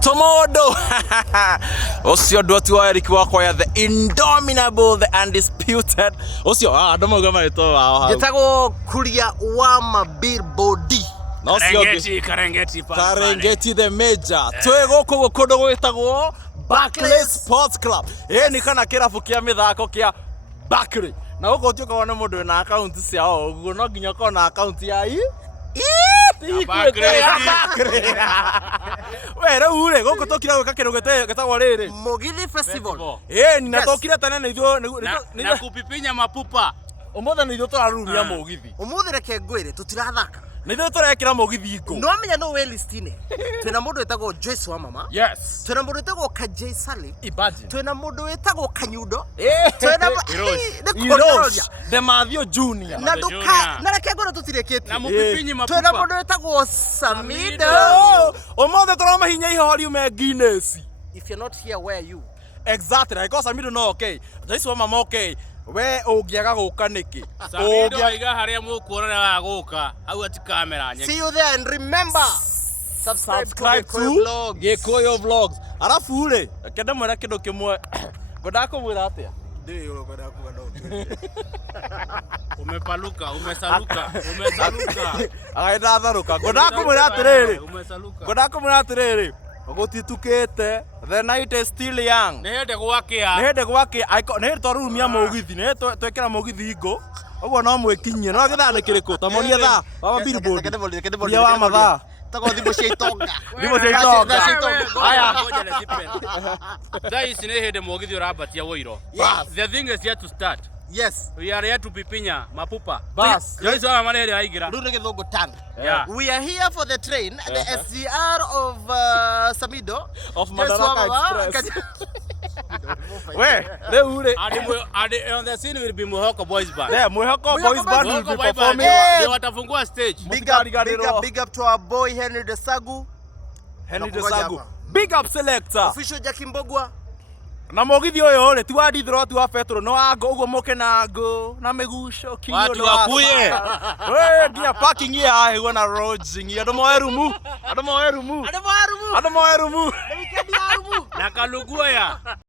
Tomodo. Osio dotu wa Eric wako ya the indomitable, the undisputed. Osio adomo gama ito. Getago kuria wa mabillboard. Karengeti the major. Twego ko kodo gwetagwo Barclay Sports Club. Ni kana kirabu kia mithako kia Barclay. Na uko tio kaona mundu na account cia oguo no nginya ko na account ya Wera ure goko tokira gwika kindu getagwo riri Mugithi Festival. Ni na tokira tane na ithuo na kupipinya mapupa. Umothe ni ithuo turarumia mugithi. Umothe reke ngwire tutirathaka. Ni ithuo turekira mugithi ngo. No amenya no we listine. Twina mundu wetagwo Joyce wa mama. Yes. Twina mundu wetagwo Kajay Salim. Imagine. Twina mundu wetagwo Kanyundo. Twina Irosh. The Mathio Junior. Na duka na reke ngwire tutirekete. Na mupipinyi mapupa. Twina mundu wetagwo Samido. Umothe turoma hinya ihori ume Guinness. If you're not here, where are you? Exactly. Because Samido no okay. Joyce wa mama okay. We ungiaga guka niki Samido iga haria mukuonera wa guka au ati kamera nyeki. See you there and remember subscribe to Gikuyu Vlogs. Arafu ri kende mwera kindu kimwe ngoda kumwira atia ndio ngoda kuga ndo umesaluka agaida tharuka ngoda kumwira atiriri umesaluka ngoda kumwira atiriri gutitukite the night is still young nihende gwakia nihende twarumia mugithi nihende twekira mugithi ngo uguo no mwikinyie no githane kiriko tamonia tha wa billboard ya wa matha tago thimo cia itonga aya dai sinihende mugithi urabatia woiro. The thing is yet to start. Yes, we are here to pipinya mapupa. Bas Joyce wa manere aigira ndu githungu tan. Yeah. We are here for the train, the SGR of Samido of Madaraka Express. We riu ri on the scene will be Muhoko Boys Band. Yeah, Muhoko Boys Band will be performing. They watafungua stage. Big up to our boy Henry Desagu. Big up selector. Official Jackie Mbogwa. Na mugithi uyu ri ti wa dithro ti wa petro no ango uguo muke na ngo na miguco kinyo watu wakuye we nginya parking ya hewa na lodging andu moe rumu na kalugua ya